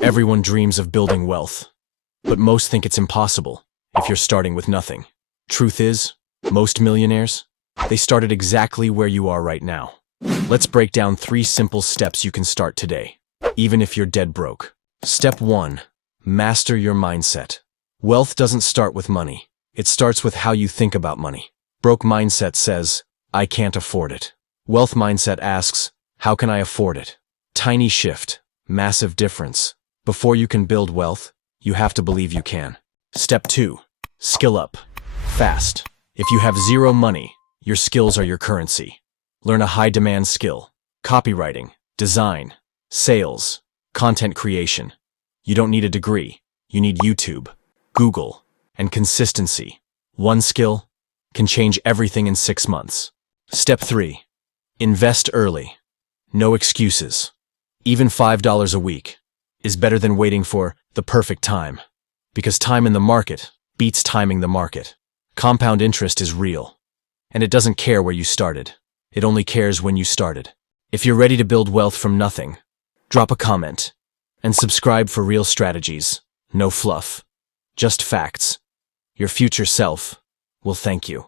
Everyone dreams of building wealth, but most think it's impossible if you're starting with nothing. Truth is, most millionaires, they started exactly where you are right now. Let's break down 3 simple steps you can start today, even if you're dead broke. Step 1. Master your mindset. Wealth doesn't start with money. It starts with how you think about money. Broke mindset says, I can't afford it. Wealth mindset asks, how can I afford it? Tiny shift, massive difference. Before you can build wealth, you have to believe you can. Step 2. Skill up. Fast. If you have 0 money, your skills are your currency. Learn a high-demand skill. Copywriting, design, sales, content creation. You don't need a degree. You need YouTube, Google, and consistency. One skill can change everything in 6 months. Step 3. Invest early. No excuses. Even $5 a week is better than waiting for the perfect time, because time in the market beats timing the market. Compound interest is real, and it doesn't care where you started. It only cares when you started. If you're ready to build wealth from nothing, drop a comment and subscribe for real strategies. No fluff, just facts. Your future self will thank you.